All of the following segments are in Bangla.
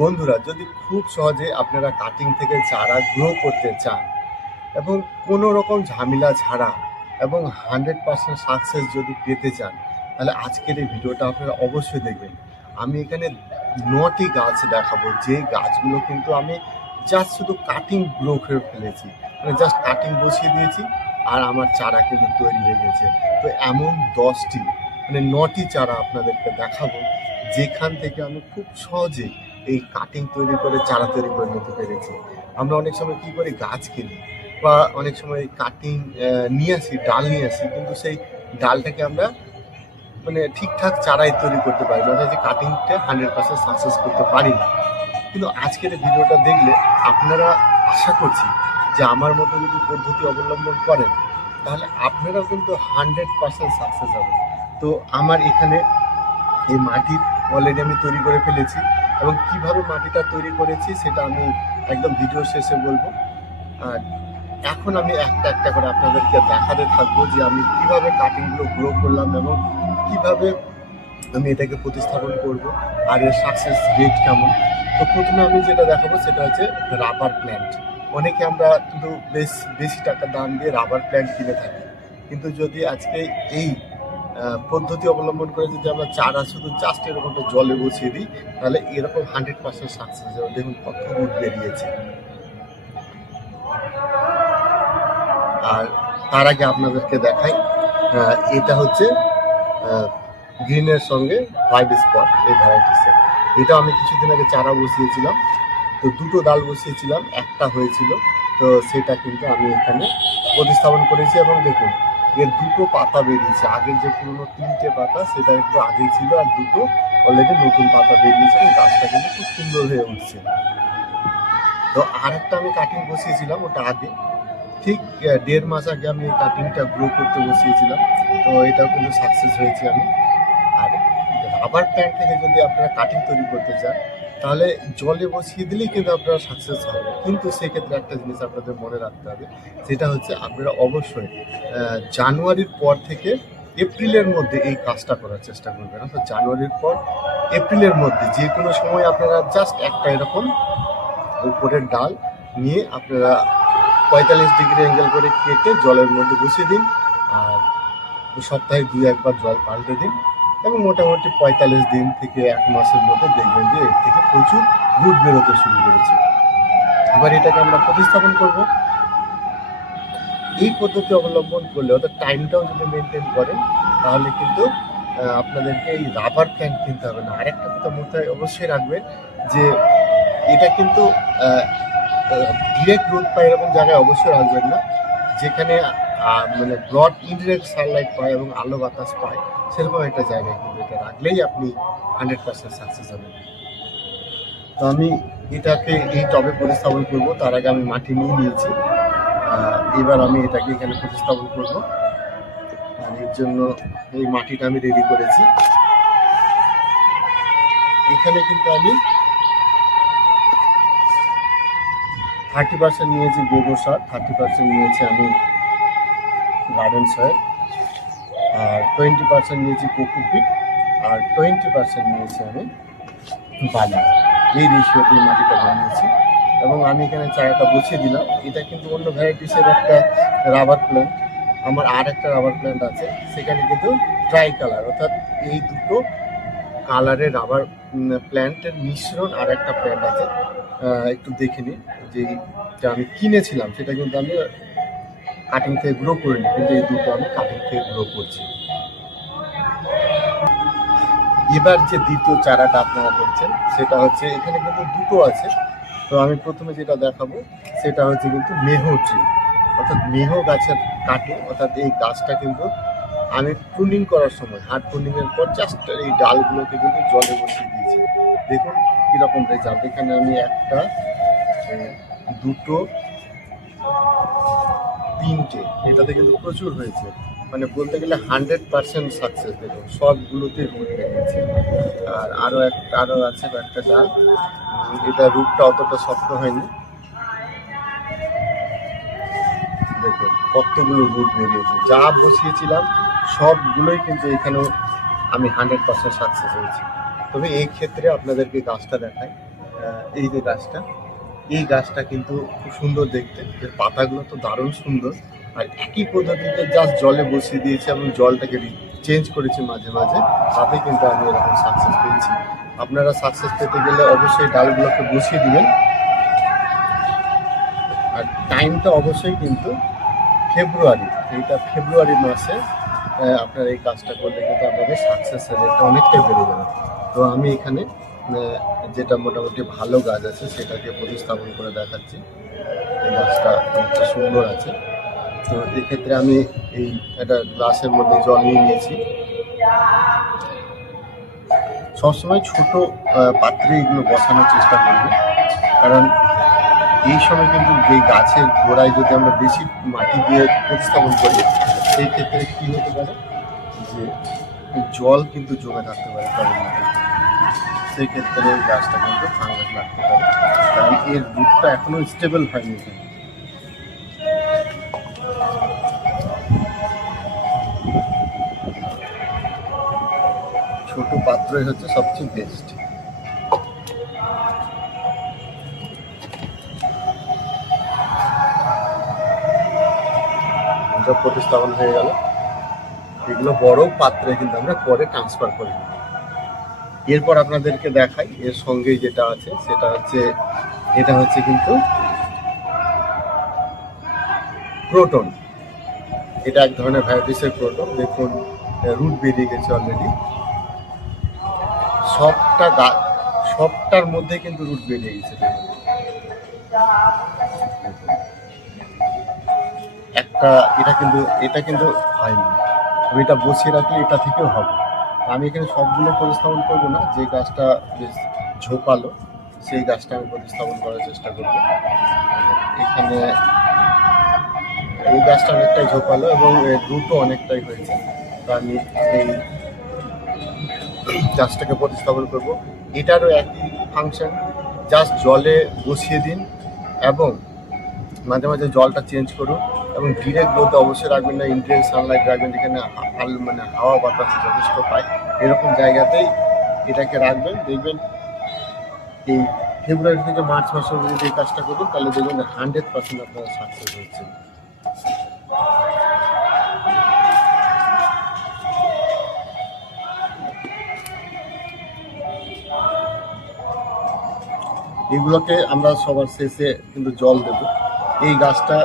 বন্ধুরা, যদি খুব সহজে আপনারা কাটিং থেকে চারা গ্রো করতে চান এবং কোনো রকম ঝামেলা ছাড়া এবং 100% সাকসেস যদি পেতে চান, তাহলে আজকের এই ভিডিওটা আপনারা অবশ্যই দেখবেন। আমি এখানে 9টি গাছ দেখাবো, যে গাছগুলো কিন্তু আমি জাস্ট শুধু কাটিং গ্রো করে ফেলেছি, মানে জাস্ট কাটিং বসিয়ে দিয়েছি আর আমার চারা কিন্তু তৈরি হয়ে গেছে। তো এমন 10টি মানে 9টি চারা আপনাদেরকে দেখাবো, যেখান থেকে আমি খুব সহজে এই কাটিং তৈরি করে চারা তৈরি করে নিতে পেরেছি। আমরা অনেক সময় কী করি, গাছ কিনি বা অনেক সময় কাটিং নিয়ে আসি, ডাল নিয়ে আসি, কিন্তু সেই ডালটাকে আমরা মানে ঠিকঠাক চারাই তৈরি করতে পারি না, অর্থাৎ যে কাটিংটা 100% সাকসেস করতে পারি না। কিন্তু আজকের এই ভিডিওটা দেখলে আপনারা, আশা করছি যে আমার মতো যদি পদ্ধতি অবলম্বন করেন, তাহলে আপনারাও কিন্তু 100% সাকসেস হবেন। তো আমার এখানে এই মাটি অলরেডি আমি তৈরি করে ফেলেছি, এবং কিভাবে মাটিটা তৈরি করেছি সেটা আমি একদম ভিডিও শেষে বলবো। আর এখন আমি একটা একটা করে আপনাদেরকে দেখাতে থাকবো যে আমি কিভাবে কাটিংগুলো গ্রো করলাম এবং কিভাবে আমি এটাকে প্রতিস্থাপন করব, আর এর সাকসেস রেট কেমন। তো প্রথমে আমি যেটা দেখাবো সেটা হচ্ছে রাবার প্ল্যান্ট। অনেকে আমরা কিন্তু বেশি টাকা দাম দিয়ে রাবার প্ল্যান্ট কিনে থাকি, কিন্তু যদি আজকে এই পদ্ধতি অবলম্বন করে যদি আমরা চারা শুধু জাস্ট এরকমটা জলে বসিয়ে দিই, তাহলে এরকম 100% সাকসেস হবে। দেখুন কত রুট বেরিয়েছে। আর তার আগে আপনাদেরকে দেখাই, এটা হচ্ছে গ্রিনের সঙ্গে হোয়াইট স্পট, এই ভ্যারাইটিসের। এটা আমি কিছুদিন আগে চারা বসিয়েছিলাম, তো দুটো ডাল বসিয়েছিলাম, একটা হয়েছিল। তো সেটা কিন্তু আমি এখানে প্রতিস্থাপন করেছি, এবং দেখুন এর দুটো পাতা বেরিয়েছে। আগের যে পুরনো 3টে পাতা সেটা একটু আগেই ছিল, আর দুটো অলরেডি নতুন পাতা বেরিয়েছে, এবং গাছটা কিন্তু খুব সুন্দর হয়ে উঠছে। তো আরেকটা আমি কাটিং বসিয়েছিলাম, ওটা আগে ঠিক 1.5 মাস আগে আমি এই কাটিংটা গ্রো করতে বসিয়েছিলাম। তো এটাও কিন্তু সাকসেস হয়েছি আমি। আর রাবার প্ল্যান্ট থেকে যদি আপনারা কাটিং তৈরি করতে চান, তাহলে জলে বসিয়ে দিলেই কিন্তু আপনারা সাকসেস হবে। কিন্তু সেক্ষেত্রে একটা জিনিস আপনাদের মনে রাখতে হবে, সেটা হচ্ছে আপনারা অবশ্যই জানুয়ারির পর থেকে এপ্রিলের মধ্যে এই কাজটা করার চেষ্টা করবেন। অর্থাৎ জানুয়ারির পর এপ্রিলের মধ্যে যে কোনো সময় আপনারা জাস্ট একটা এরকম উপরের ডাল নিয়ে আপনারা 45 ডিগ্রি অ্যাঙ্গেল করে কেটে জলের মধ্যে বসিয়ে দিন, আর সপ্তাহে 2-1 বার জল পাল্টে দিন, এবং মোটামুটি 45 দিন থেকে 1 মাসের মধ্যে দেখবেন যে এর থেকে প্রচুর রুট বেরোতে শুরু করেছে। এবার এটাকে আমরা প্রতিস্থাপন করব। এই পদ্ধতি অবলম্বন করলে, অর্থাৎ টাইমটাও যদি মেনটেন করেন, তাহলে কিন্তু আপনাদেরকে এই রাবার প্ল্যান্ট কিনতে হবে না। আরেকটা কথা মাথায় অবশ্যই রাখবেন যে এটা কিন্তু ডিরেক্ট রোদ পায় এরকম জায়গায় অবশ্যই রাখবেন না। যেখানে মানে ব্রড ইনডিরেক্ট সানলাইট পায় এবং আলো বাতাস পায়, সেরকম একটা জায়গায় কিন্তু এটা রাখলেই আপনি 100% সাকসেস হবেন। তো আমি এটাকে এই টবে প্রতিস্থাপন করব। তার আগে আমি মাটি নিয়ে নিয়েছি, এবার আমি এটাকে এখানে প্রতিস্থাপন করব। আর এর জন্য এই মাটিটা আমি রেডি করেছি। এখানে কিন্তু আমি 30% নিয়েছি গোবর সার, 30% নিয়েছি আমি গার্ডেন সয়েল, আর 20% নিয়েছি কোকোপিট, আর 20% নিয়েছি আমি বালি। এই রেশিওতে মাটিটা বানিয়েছি, এবং আমি এখানে চারাটা বসিয়ে দিলাম। এটা কিন্তু অন্য ভ্যারাইটিসের একটা রাবার প্ল্যান্ট। আমার আর একটা রাবার প্ল্যান্ট আছে, সেখানে কিন্তু ট্রাই কালার, অর্থাৎ এই দুটো কালারের রাবার প্ল্যান্টের মিশ্রণ আর একটা প্ল্যান্ট আছে। একটু দেখে নিন, যেটা আমি কিনেছিলাম সেটা কিন্তু আমি কাটিং থেকে গ্রো করিনি, কিন্তু এই দুটো আমি কাটিং থেকে গ্রো করছি। এবার যে দ্বিতীয় চারাটা আপনারা দেখছেন, সেটা হচ্ছে এখানে কিন্তু দুটো আছে। তো আমি প্রথমে যেটা দেখাবো সেটা হচ্ছে কিন্তু মেহ ট্রি, অর্থাৎ মেহ গাছের কাটিং। অর্থাৎ এই গাছটা কিন্তু আমি প্রুনিং করার সময়, হার্ড প্রুনিংয়ের পর জাস্ট এই ডালগুলোকে কিন্তু জলে বসিয়ে দিয়েছি। দেখুন কীরকম রেজাল্ট। এখানে আমি একটা, দুটো, 3টে, এটাতে কিন্তু প্রচুর হয়েছে। মানে বলতে গেলে 100% সাকসেস। দেখুন সবগুলোতে রুট বেরিয়েছে। আর আরও আছে একটা ডাল, এটা রুটটা অতটা শক্ত হয়নি। দেখুন কতগুলো রুট বেরিয়েছে। যা বসিয়েছিলাম সবগুলোই কিন্তু এখানেও আমি 100% সাকসেস হয়েছি। তবে এই ক্ষেত্রে আপনাদেরকে গাছটা দেখাই, এই যে গাছটা, এই গাছটা কিন্তু খুব সুন্দর দেখতে, এর পাতাগুলো তো দারুণ সুন্দর। আর একই পদ্ধতিতে জাস্ট জলে বসিয়ে দিয়েছি এবং জলটাকে চেঞ্জ করেছি মাঝে মাঝে, তাতে কিন্তু আমি এরকম সাকসেস পেয়েছি। আপনারা সাকসেস পেতে গেলে অবশ্যই ডালগুলোকে বসিয়ে দিবেন। আর টাইমটা অবশ্যই কিন্তু ফেব্রুয়ারি, এইটা ফেব্রুয়ারি মাসে আপনার এই কাজটা করলে কিন্তু আপনাদের সাকসেসের রেটটা অনেকটাই বেড়ে যাবে। তো আমি এখানে যেটা মোটামুটি ভালো গাছ আছে সেটাকে প্রতিস্থাপন করে দেখাচ্ছি। এই গাছটা অনেকটা সুন্দর আছে। তো এক্ষেত্রে আমি এই একটা গ্লাসের মধ্যে জল নিয়ে নিয়েছি। সবসময় ছোট পাত্রে এগুলো বসানোর চেষ্টা করব, কারণ এই সময় কিন্তু এই গাছের গোড়ায় যদি আমরা বেশি মাটি দিয়ে প্রতিস্থাপন করি, সেই ক্ষেত্রে কী হতে পারে যে জল কিন্তু জমে থাকতে পারে টবের মধ্যে। সেই ক্ষেত্রে এই গাছটা কিন্তু ফাঙ্গাস লাগতে পারে, কারণ এর রুটটা এখনো স্টেবল হয়নি। ছোট পাত্রই হচ্ছে সবচেয়ে বেস্ট। সব প্রতিস্থাপন হয়ে গেল। এগুলো বড় পাত্রে কিন্তু আমরা পরে ট্রান্সফার করে নিই। এরপর আপনাদেরকে দেখাই এর সঙ্গে যেটা আছে, সেটা হচ্ছে এটা হচ্ছে কিন্তু ক্রোটন। এটা এক ধরনের ভ্যারাইটিসের ক্রোটন। দেখুন রুট বেরিয়ে গেছে অলরেডি। সবটার মধ্যে কিন্তু রুট বেরিয়ে গেছে। এটা কিন্তু হয়নি, আমি এটা বসিয়ে রাখলে এটা থেকেও হবে। আমি এখানে সবগুলো প্রতিস্থাপন করবো না, যে গাছটা বেশ ঝোপালো সেই গাছটা আমি প্রতিস্থাপন করার চেষ্টা করবো। এখানে এই গাছটা অনেকটাই ঝোপালো এবং রুটও অনেকটাই হয়েছে। তো আমি এই গাছটাকে প্রতিস্থাপন করব। এটারও একই ফাংশন, জাস্ট জলে বসিয়ে দিন এবং মাঝে মাঝে জলটা চেঞ্জ করুন এবং ডিরেক্ট রোদে অবশ্যই রাখবেন না, ইনডিরেক্ট সানলাইট রাখবেন, যেখানে মানে হাওয়া বাতাস যথেষ্ট পায় এরকম জায়গাতেই এটাকে রাখবেন। দেখবেন এই ফেব্রুয়ারি থেকে মার্চ মাসের মধ্যে যদি এই কাজটা করুন, তাহলে দেখবেন 100% আপনারা সাকসেস হচ্ছে। এগুলোকে আমরা সবার শেষে কিন্তু জল দেব। এই গাছটা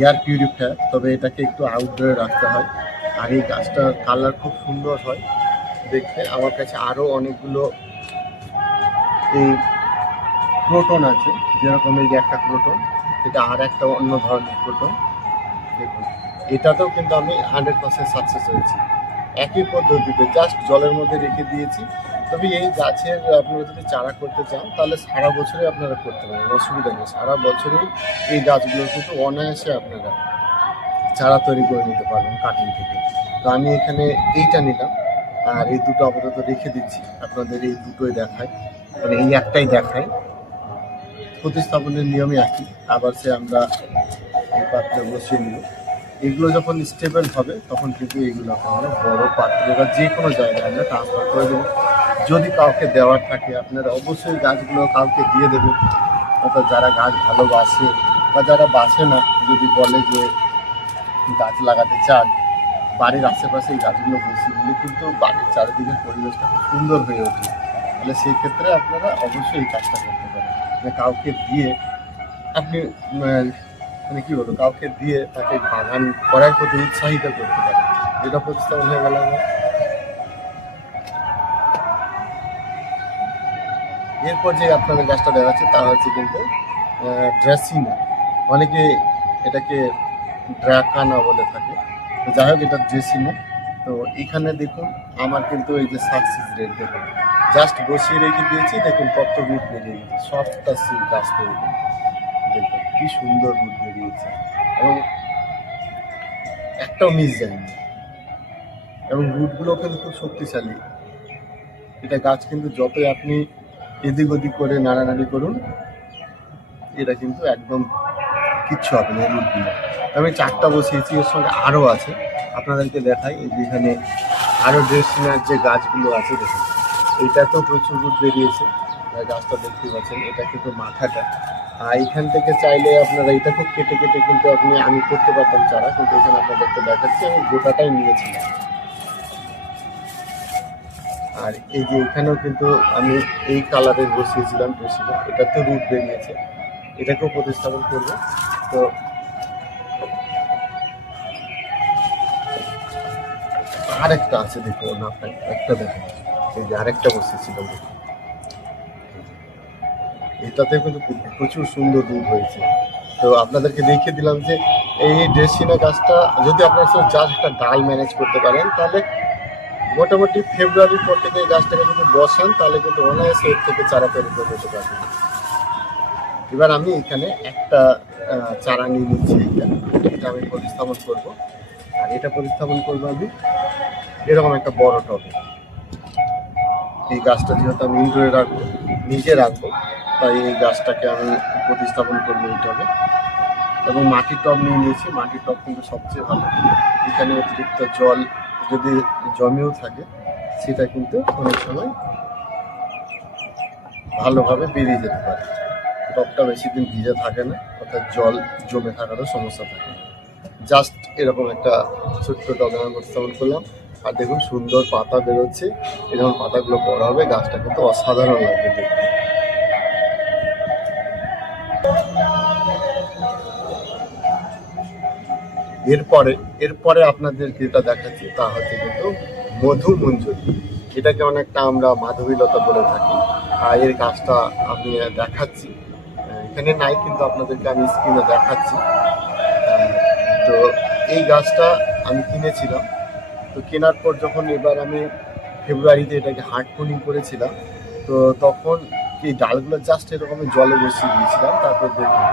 এয়ার পিউরিফায়ার, তবে এটাকে একটু আউটডোরে রাখতে হয়। আর এই গাছটার কালার খুব সুন্দর হয় দেখতে। আমার কাছে আরও অনেকগুলো এই ক্রোটন আছে, যেরকম এই যে একটা ক্রোটন, এটা আর একটা অন্য ধরনের ক্রোটন। দেখুন এটাতেও কিন্তু আমি 100% সাকসেস হয়েছি। একই পদ্ধতিতে জাস্ট জলের মধ্যে রেখে দিয়েছি। তবে এই গাছের আপনারা যদি চারা করতে চান তাহলে সারা বছরই আপনারা করতে পারেন, অসুবিধা নেই। সারা বছরই এই গাছগুলো কিন্তু অনায়াসে আপনারা চারা তৈরি করে নিতে পারবেন কাটিং থেকে। তো আমি এখানে এইটা নিলাম আর এই দুটো আপাতত রেখে দিচ্ছি। আপনাদের এই দুটোই দেখায়, মানে এই একটাই দেখায়। প্রতিস্থাপনের নিয়মই একই, আবার সে আমরা এই পাত্রে বসিয়ে নিব। এগুলো যখন স্টেবল হবে তখন কিন্তু এগুলো আমরা বড় পাত্রে বা যে কোনো জায়গায় আমরা ট্রান্সফার করে দেবো। যদি কাউকে দেওয়ার থাকে আপনারা অবশ্যই গাছগুলো কাউকে দিয়ে দেবেন, অর্থাৎ যারা গাছ ভালোবাসে বা যারা বাসে না, যদি বলে যে গাছ লাগাতে চান, বাড়ির আশেপাশে এই গাছগুলো বসিয়ে দিলে কিন্তু বাড়ির চারিদিকের পরিবেশটা খুব সুন্দর হয়ে ওঠে। তাহলে সেই ক্ষেত্রে আপনারা অবশ্যই এই কাজটা করতে পারেন। মানে কাউকে দিয়ে আপনি মানে কী বলবো, কাউকে দিয়ে তাকে বাগান করার প্রতি উৎসাহিত করতে পারেন। এটা প্রতিস্থাপন হয়ে গেল আমার। এরপর যে আপনাদের গাছটা দেখাচ্ছে তা হচ্ছে কিন্তু ড্রেসিনা, অনেকে এটাকে ড্রাকানা বলে থাকে। তো যাই হোক, এটা ড্রেসিনা। তো এখানে দেখুন আমার কিন্তু এই যে সাকসেস রেট দেখুন, জাস্ট বসিয়ে রেখে দিয়েছি, দেখুন কত রুট বেরিয়ে গেছে। সবটা সিল গাছ তৈরি, দেখুন কি সুন্দর রুট বেরিয়েছে এবং একটাও মিস যায়নি এবং রুটগুলো কিন্তু খুব শক্তিশালী। এটা গাছ কিন্তু যতই আপনি এদিক ওদিক করে নাড়ানাড়ি করুন, এটা কিন্তু একদম কিচ্ছু হবে না। রুটগুলো আমি 4টা বসিয়েছি, এর সঙ্গে আরও আছে, আপনাদেরকে দেখাই। যেখানে আরও ড্রেসিনার যে গাছগুলো আছে দেখুন, এইটাতেও প্রচুর রুট বেরিয়েছে গাছটা দেখতে পাচ্ছেন, এটা কিন্তু মাথাটা। আর এখান থেকে চাইলে আপনারা এটাকে কেটে কেটে কিন্তু আমি করতে পারতাম চারা, কিন্তু এখানে আপনাদেরকে দেখাচ্ছি আমি গোটাটাই নিয়েছিলাম। আর এই যে এখানেও কিন্তু আমি এই কালারের বসিয়েছিলাম বেশিটা, এটাতে রুট বেরিয়েছে, এটাকেও প্রতিস্থাপন করবো। তো আরেকটা আছে দেখুন, আপনাকে একটা দেখেন, এই যে আরেকটা বসিয়েছিলাম দেখুন, এটাতে কিন্তু প্রচুর সুন্দর রুট হয়েছে। তো আপনাদেরকে দেখিয়ে দিলাম যে এই ড্রেসিনা গাছটা যদি আপনার জাস্ট একটা ডাল ম্যানেজ করতে পারেন, তাহলে মোটামুটি ফেব্রুয়ারির পর থেকে এই গাছটাকে যদি বসান তাহলে কিন্তু অনায়াসে এর থেকে চারা তৈরি করে দিতে পারবেন। এবার আমি এখানে একটা চারা নিয়ে নিচ্ছি, এটা আমি প্রতিস্থাপন করবো। আর এটা প্রতিস্থাপন করবো আমি এরকম একটা বড় টবে। এই গাছটা যেহেতু আমি ইনডোরে রাখবো, নিজে রাখবো, তাই এই গাছটাকে আমি প্রতিস্থাপন করবো এই টবে। এবং মাটির টব নিয়ে নিয়েছি, মাটির টব কিন্তু সবচেয়ে ভালো। এখানে অতিরিক্ত জল যদি জমেও থাকে সেটা কিন্তু অনেক সময় ভালোভাবে বেরিয়ে যেতে পারে। টবটা বেশি দিন ভিজে থাকে না, অর্থাৎ জল জমে থাকারও সমস্যা থাকে না। জাস্ট এরকম একটা ছোট্ট টবে আমি প্রতিস্থাপন করলাম। আর দেখুন সুন্দর পাতা বেরোচ্ছে, এরকম পাতাগুলো বড় হবে, গাছটা কিন্তু অসাধারণ লাগবে দেখতে। এরপরে আপনাদের যেটা দেখাচ্ছি তা হচ্ছে কিন্তু মধু মঞ্জুরি, এটাকে অনেকটা আমরা মাধবীলতা বলে থাকি। আর এর গাছটা আমি দেখাচ্ছি, এখানে নাই কিন্তু আপনাদেরকে আমি স্ক্রিনে দেখাচ্ছি। তো এই গাছটা আমি কিনেছিলাম, তো কেনার পর যখন এবার আমি ফেব্রুয়ারিতে এটাকে হার্ড প্রুনিং করেছিলাম, তো তখন এই ডালগুলো জাস্ট এরকম জলে বসিয়ে দিয়েছিলাম। তারপর দেখুন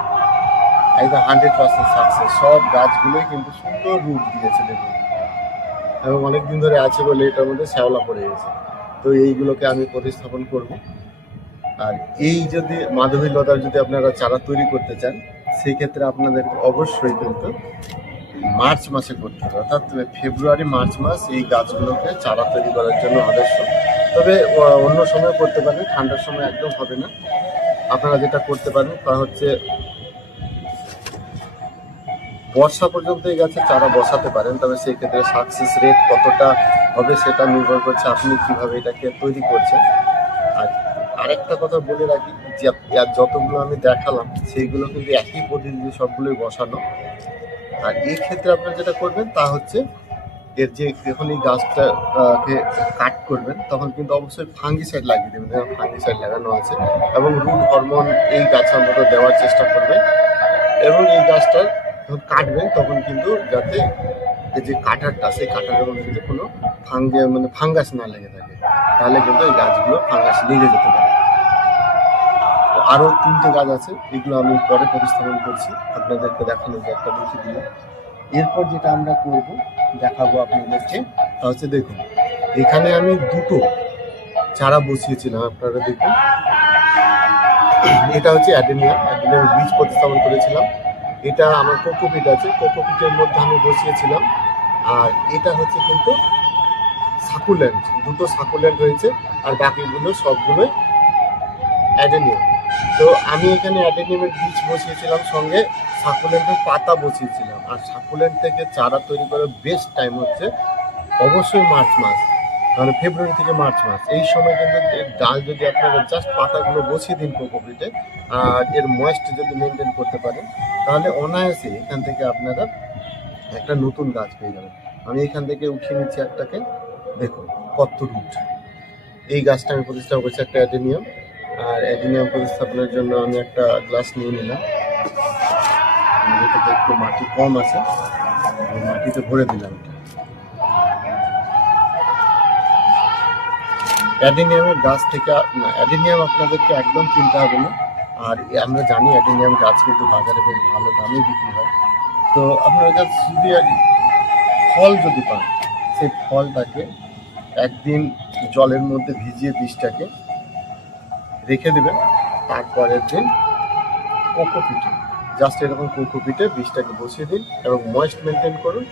একদম 100% সাকসেস, সব গাছগুলোই কিন্তু সুন্দর রূপ দিয়েছে দেখুন, এবং অনেকদিন ধরে আছে বলে এটার মধ্যে শ্যাওলা পড়ে গেছে। তো এইগুলোকে আমি প্রতিস্থাপন করব। আর এই যদি মাধবীলতার যদি আপনারা চারা তৈরি করতে চান, সেই ক্ষেত্রে আপনাদেরকে অবশ্যই কিন্তু মার্চ মাসে করতে হবে, অর্থাৎ ফেব্রুয়ারি মার্চ মাস এই গাছগুলোকে চারা তৈরি করার জন্য আদর্শ। তবে অন্য সময় করতে পারেন, ঠান্ডার সময় একদম হবে না। আপনারা যেটা করতে পারেন তা হচ্ছে বর্ষা পর্যন্ত এই গাছে চারা বসাতে পারেন, তবে সেই ক্ষেত্রে সাকসেস রেট কতটা হবে সেটা নির্ভর করছে আপনি কিভাবে এটাকে তৈরি করছেন। আর আরেকটা কথা বলে রাখি যে যতগুলো আমি দেখালাম সেইগুলো কিন্তু একই পদ্ধতিতে সবগুলোই বসানো। আর এই ক্ষেত্রে আপনারা যেটা করবেন তা হচ্ছে এর যে যখন এই গাছটাকে কাট করবেন তখন কিন্তু অবশ্যই ফাঙ্গিসাইড লাগিয়ে দেবেন, ফাঙ্গিসাইড লাগানো আছে, এবং রুট হরমোন এই গাছের মতো দেওয়ার চেষ্টা করবেন। এবং এই গাছটা যখন কাটবেন তখন কিন্তু যাতে এই যে কাটারটা, সেই কাটারের মধ্যে কিন্তু কোনো ফাঙ্গাস না লেগে থাকে, তাহলে কিন্তু এই গাছগুলো ফাঙ্গাস লেগে যেতে পারে। আরও 3টে গাছ আছে, এগুলো আমি পরে প্রতিস্থাপন করছি, আপনাদেরকে দেখানো যে একটা দেখিয়ে দিলাম। এরপর যেটা আমরা করব দেখাবো আপনাদেরকে তা হচ্ছে দেখুন, এখানে আমি 2টো চারা বসিয়েছিলাম, আপনারা দেখুন। এটা হচ্ছে অ্যাডেনিয়াম বীজ প্রতিস্থাপন করেছিলাম। এটা আমার কোকোপিট আছে, কোকোপিটের মধ্যে আমি বসিয়েছিলাম। আর এটা হচ্ছে কিন্তু সাকুল্যান্ড, 2টো সাকুল্যান্ড রয়েছে, আর বাকিগুলো সবগুলোই অ্যাডেনিয়াম। তো আমি এখানে অ্যাডেনিয়ামের বীজ বসিয়েছিলাম, সঙ্গে সাকুল্যান্ডের পাতা বসিয়েছিলাম। আর সাকুল্যান্ড থেকে চারা তৈরি করার বেস্ট টাইম হচ্ছে অবশ্যই মার্চ মাস, মানে ফেব্রুয়ারি থেকে মার্চ মাস। এই সময় কিন্তু ডাল যদি আপনারা জাস্ট পাতাগুলো বসিয়ে দিন কোকোপিটে, আর এর ময়েস্ট যদি মেনটেন করতে পারেন, তাহলে অনায়াসে এখান থেকে আপনারা একটা নতুন গাছ পেয়ে যাবেন। আমি এখান থেকে উঠিয়ে নিচ্ছি একটাকে, দেখুন কত রুট। এই গাছটা আমি প্রতিষ্ঠা করছি একটা অ্যাডেনিয়াম। আর অ্যাডেনিয়াম প্রতিস্থাপনের জন্য আমি একটা গ্লাস নিয়ে নিলাম, এটাতে একটু মাটি কম আছে, মাটিতে ভরে দিলাম। অ্যাডেনিয়ামের গাছ থেকে না, অ্যাডেনিয়াম আপনাদেরকে একদম কিনতে হবে না। আর আমরা জানি অ্যাডেনিয়াম গাছ কিন্তু বাজারে বেশ ভালো দামে বিক্রি হয়। তো আপনারা জাস্ট যদি ফল যদি পান, সেই ফলটাকে একদিন জলের মধ্যে ভিজিয়ে বীজটাকে রেখে দেবেন, তারপরের দিন কোকোপিটে জাস্ট এরকম কোকোপিটে বীজটাকে বসিয়ে দিন এবং ময়েস্ট মেনটেন করুন,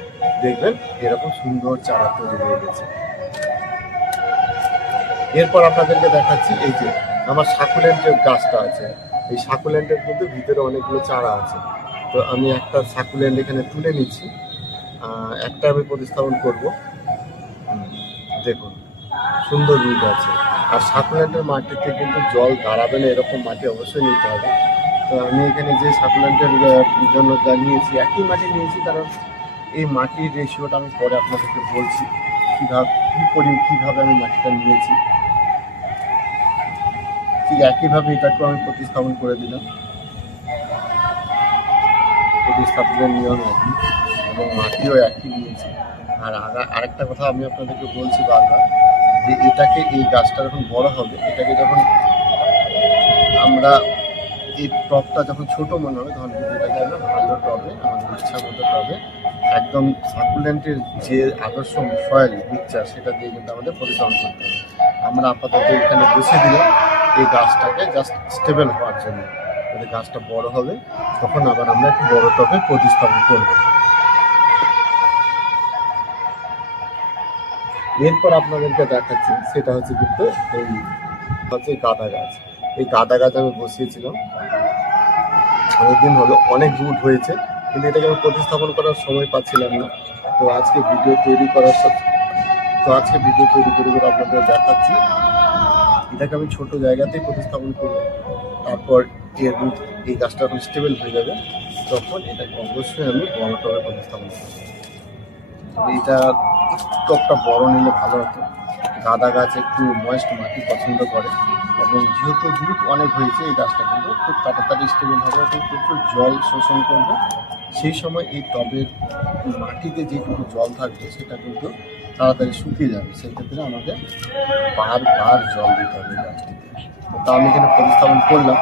দেখবেন এরকম সুন্দর চারা তৈরি হয়ে গেছে। এরপর আপনাদেরকে দেখাচ্ছি এই যে আমার সাকুলেন্ট যে গাছটা আছে, এই সাকুলেন্টের কিন্তু ভিতরে অনেকগুলো চারা আছে। তো আমি একটা সাকুলেন্ট এখানে তুলে নিচ্ছি, একটা আমি প্রতিস্থাপন করব। দেখুন সুন্দর রুট আছে। আর সাকুলেন্টের মাটিতে কিন্তু জল দাঁড়াবে না এরকম মাটি অবশ্যই নিতে হবে। তো আমি এখানে যে সাকুলেন্টের জন্য নিয়েছি একই মাটি নিয়েছি, কারণ এই মাটির রেশিওটা আমি পরে আপনাদেরকে বলছি কীভাবে আমি মাটিটা নিয়েছি। ঠিক একইভাবে এটাকেও আমি প্রতিস্থাপন করে দিলাম। প্রতিস্থাপনের নিয়ম একই এবং মাটিও একই নিয়েছি। আর আরেকটা কথা আমি আপনাদেরকে বলছি বারবার, যে এই গাছটা যখন বড় হবে, এটাকে যখন আমরা এই টবটা যখন ছোট মনে হবে, তখন কিন্তু এটাকে আমরা ভালো টবে, আমাদের ইচ্ছা মতো টবে একদম সাকুলেন্টের যে আদর্শ সয়েল মিক্সচার সেটা দিয়ে কিন্তু আমাদের পরিচালনা করতে হবে। আমরা আপাতত এখানে বসিয়ে দিলাম এই গাছটাকে জাস্ট স্টেবল হওয়ার জন্য। যদি গাছটা বড় হবে তখন আবার আমরা একটু বড় টবে প্রতিস্থাপন করব। এরপর আপনাদেরকে দেখাচ্ছি সেটা হচ্ছে কিন্তু এই হচ্ছে গাঁদা গাছ। এই গাঁদা গাছ আমি বসিয়েছিলাম অনেকদিন হলো, অনেক রুট হয়েছে, কিন্তু এটাকে আমি প্রতিস্থাপন করার সময় পাচ্ছিলাম না। তো আজকে ভিডিও তৈরি করে আপনাদের দেখাচ্ছি। এটাকে আমি ছোট জায়গাতেই প্রতিস্থাপন করব। তারপর এর রুট, এই গাছটা যখন স্টেবল হয়ে যাবে তখন এটাকে অবশ্যই আমি বড় টবে প্রতিস্থাপন করব। এটা টবটা বড় নিলে ভালো হতো। গাঁদা গাছ একটু ময়েস্ট মাটি পছন্দ করে, এবং যেহেতু রুট অনেক হয়েছে এই গাছটা কিন্তু খুব তাড়াতাড়ি স্টেবল হবে এবং প্রচুর জল শোষণ করবে। সেই সময় এই টবের মাটিতে যেটুকু জল থাকবে সেটা কিন্তু তাড়াতাড়ি শুকিয়ে যাবে। সেক্ষেত্রে আমাদের বারবার জল দিতে হবে গাছটিতে। তা আমি এখানে প্রতিস্থাপন করলাম।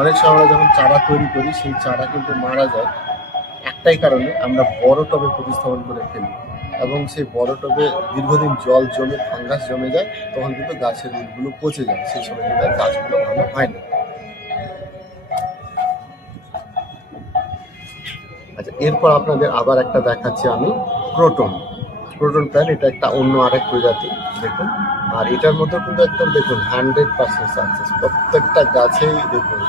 অনেক সময় যখন চারা তৈরি করি সেই চারা কিন্তু মারা যায় একটাই কারণে, আমরা বড় টবে প্রতিস্থাপন করে ফেলি এবং সেই বড় টবে দীর্ঘদিন জল জমে ফাঙ্গাস জমে যায়, তখন কিন্তু গাছের রুটগুলো পচে যায়। সেই সময় কিন্তু গাছগুলো ভালো হয় না। আচ্ছা, এরপর আপনাদের আবার একটা দেখাচ্ছি আমি ক্রোটন প্ল্যান্ট। এটা একটা অন্য আরেক প্রজাতি দেখুন। আর এটার মধ্যে কিন্তু একদম দেখুন 100% সাকসেস। প্রত্যেকটা গাছেই দেখুন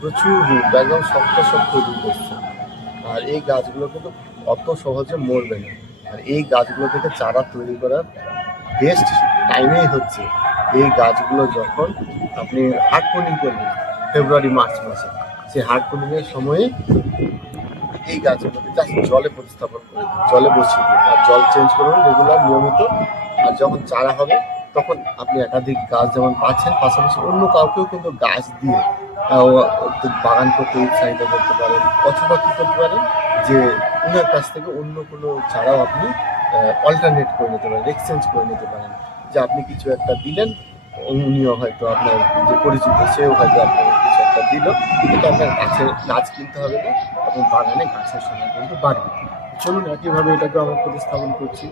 প্রচুর রুট, একদম শক্ত রুট এসছে। আর এই গাছগুলো কিন্তু অত সহজে মরবে না। আর এই গাছগুলো থেকে চারা তৈরি করার বেস্ট টাইমেই হচ্ছে এই গাছগুলো যখন আপনি হার্ডপোনিং করবেন ফেব্রুয়ারি মার্চ মাসে। সেই হার্ডপোনিংয়ের সময়ে এই গাছগুলোকে জাস্ট জলে প্রতিস্থাপন করে দিন, জলে বসিয়ে দিন, আর জল চেঞ্জ করুন রেগুলার নিয়মিত। আর যখন চারা হবে তখন আপনি একাধিক গাছ যেমন পাচ্ছেন, পাশাপাশি অন্য কাউকেও কিন্তু গাছ দিয়ে বাগান করতে উৎসাহিত করতে পারেন, অথবা কী করতে পারেন যে ওনার কাছ থেকে অন্য কোনো চারাও আপনি অল্টারনেট করে নিতে পারেন, এক্সচেঞ্জ করে নিতে পারেন। যে আপনি কিছু একটা দিলেন, উনিও হয়তো আপনার যে পরিচিত সেও হয়তো আপনার কিছু একটা দিল, কিন্তু আপনার গাছ কিনতে হবে না এবং বাগানে গাছের সংখ্যা কিন্তু বাড়বে। চলুন একইভাবে এটাকে আমরা প্রতিস্থাপন করছি।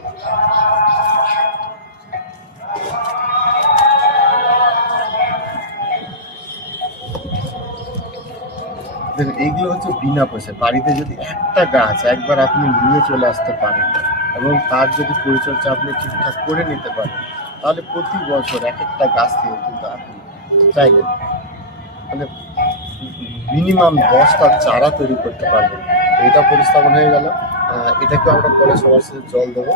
দেখুন এইগুলো হচ্ছে বিনা পয়সায়, বাড়িতে যদি একটা গাছ একবার আপনি নিয়ে চলে আসতে পারেন এবং তার যদি পরিচর্যা আপনি ঠিকঠাক করে নিতে পারেন, তাহলে প্রতি বছর এক একটা গাছ থেকে কিন্তু আপনি চাইলেন মানে মিনিমাম 10টা চারা তৈরি করতে পারবেন। এটা প্রতিস্থাপন হয়ে গেল। এটাকে আমরা পরে সবার সাথে জল দেবো।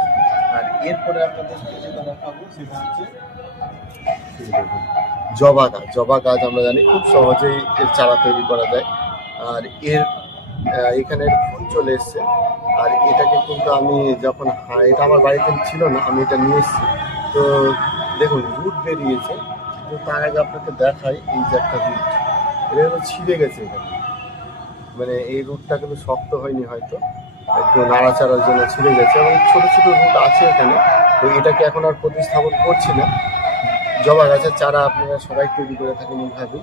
আর এরপরে আপনাদেরকে যেটা দেখাবো সেটা হচ্ছে জবা গাছ। আমরা জানি খুব সহজেই এর চারা তৈরি করা যায়। আর এখানে ফুল চলে এসছে। আর এটাকে কিন্তু আমি যখন এটা আমার বাড়িতে ছিল না, আমি এটা নিয়ে এসেছি। তো দেখুন রুট বেরিয়েছে। তো তার আগে আপনাকে দেখাই, এই যে একটা রুট এটা কিন্তু ছিঁড়ে গেছে এখানে, মানে এই রুটটা কিন্তু শক্ত হয়নি, হয়তো একটু নাড়াচাড়ার জন্য ছিঁড়ে গেছে এবং ছোট ছোট রুট আছে এখানে। তো এটাকে এখন আর প্রতিস্থাপন করছি না। জবা গাছের চারা আপনারা সবাই তৈরি করে থাকেন এইভাবে।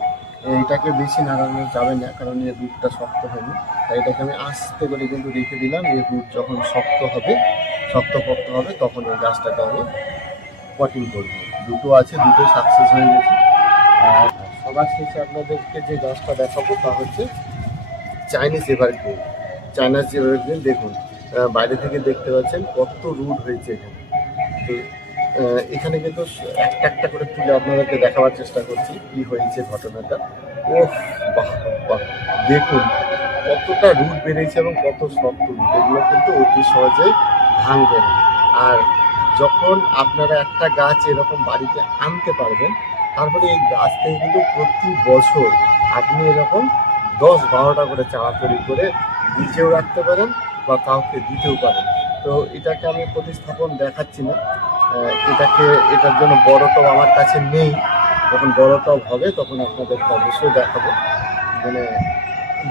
এটাকে বেশি নাড়ানো যাবে না, কারণ এর রুটটা শক্ত হয়নি। তাই এটাকে আমি আস্তে করে কিন্তু রেখে দিলাম। এর রুট যখন শক্তপোক্ত হবে তখন এই গাছটাকে আমি পটিং করবো। দুটো আছে, দুটোই সাকসেস হয়ে গেছে। আর সবার শেষে আপনাদেরকে যে গাছটা দেখাবো তা হচ্ছে চাইনিজ এভারগ্রিন। দেখুন বাইরে থেকে দেখতে পাচ্ছেন কত রুট হয়েছে এখানে। তো এখানে কিন্তু একটা একটা করে তুলে আপনাদেরকে দেখাবার চেষ্টা করছি কি হয়েছে ঘটনাটা। ও বাহ বাহ, দেখুন কতটা রুট বেড়েছে এবং কত শক্ত রুট, এগুলো কিন্তু অতি সহজেই ভাঙবে না। আর যখন আপনারা একটা গাছ এরকম বাড়িতে আনতে পারবেন, তারপরে এই গাছ থেকে কিন্তু প্রতি বছর আপনি এরকম 10-12টা করে চারা তৈরি করে নিজেও রাখতে পারেন বা কাউকে দিতেও পারেন। তো এটাকে আমি প্রতিস্থাপন দেখাচ্ছি না, এটার জন্য বড় টব আমার কাছে নেই। যখন বড় টব হবে তখন আপনাদেরকে অবশ্যই দেখাবো, মানে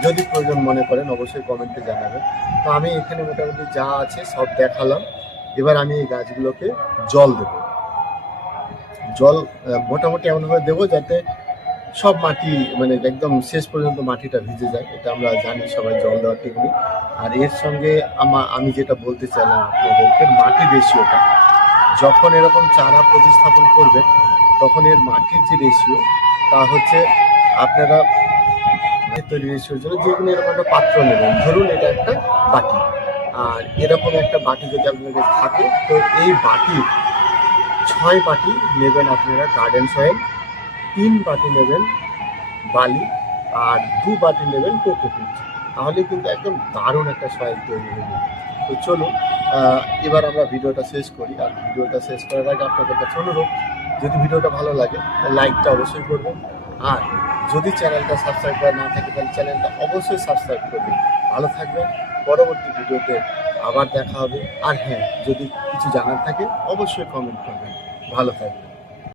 যদি প্রয়োজন মনে করেন অবশ্যই কমেন্টে জানাবেন। তো আমি এখানে মোটামুটি যা আছে সব দেখালাম। এবার আমি এই গাছগুলোকে জল দেব। জল মোটামুটি এমনভাবে দেবো যাতে সব মাটি, মানে একদম শেষ পর্যন্ত মাটিটা ভিজে যায়। এটা আমরা জানি সবাই জল দেওয়ার টেকনিক। আর এর সঙ্গে আমি যেটা বলতে চাইলাম আপনাদেরকে, মাটির রেশিওটা যখন এরকম চারা প্রতিস্থাপন করবেন তখন এর মাটির যে রেশিও তা হচ্ছে, আপনারা তৈরি রেশিওর জন্য যে কোনো এরকম একটা পাত্র নেবেন। ধরুন এটা একটা বাটি, আর এরকম একটা বাটি যদি আপনাদের থাকে, তো এই বাটির 6 বাটি নেবেন আপনারা গার্ডেন সয়েল, 3 বাটি নেবেন বালি, আর 2 বাটি নেবেন কোকোপিট। তাহলে কিন্তু একদম দারুণ একটা সয়েল তৈরি হয়ে যাবে। তো চলুন এবার আমরা ভিডিওটা শেষ করি। আর ভিডিওটা শেষ করার আগে আপনাদের কাছে অনুরোধ, যদি ভিডিওটা ভালো লাগে লাইকটা অবশ্যই করবেন। আর যদি চ্যানেলটা সাবস্ক্রাইব করা না থাকে তাহলে চ্যানেলটা অবশ্যই সাবস্ক্রাইব করবেন। ভালো থাকবেন, পরবর্তী ভিডিওতে আবার দেখা হবে। আর হ্যাঁ, যদি কিছু জানার থাকে অবশ্যই কমেন্ট করবেন। ভালো থাকবেন।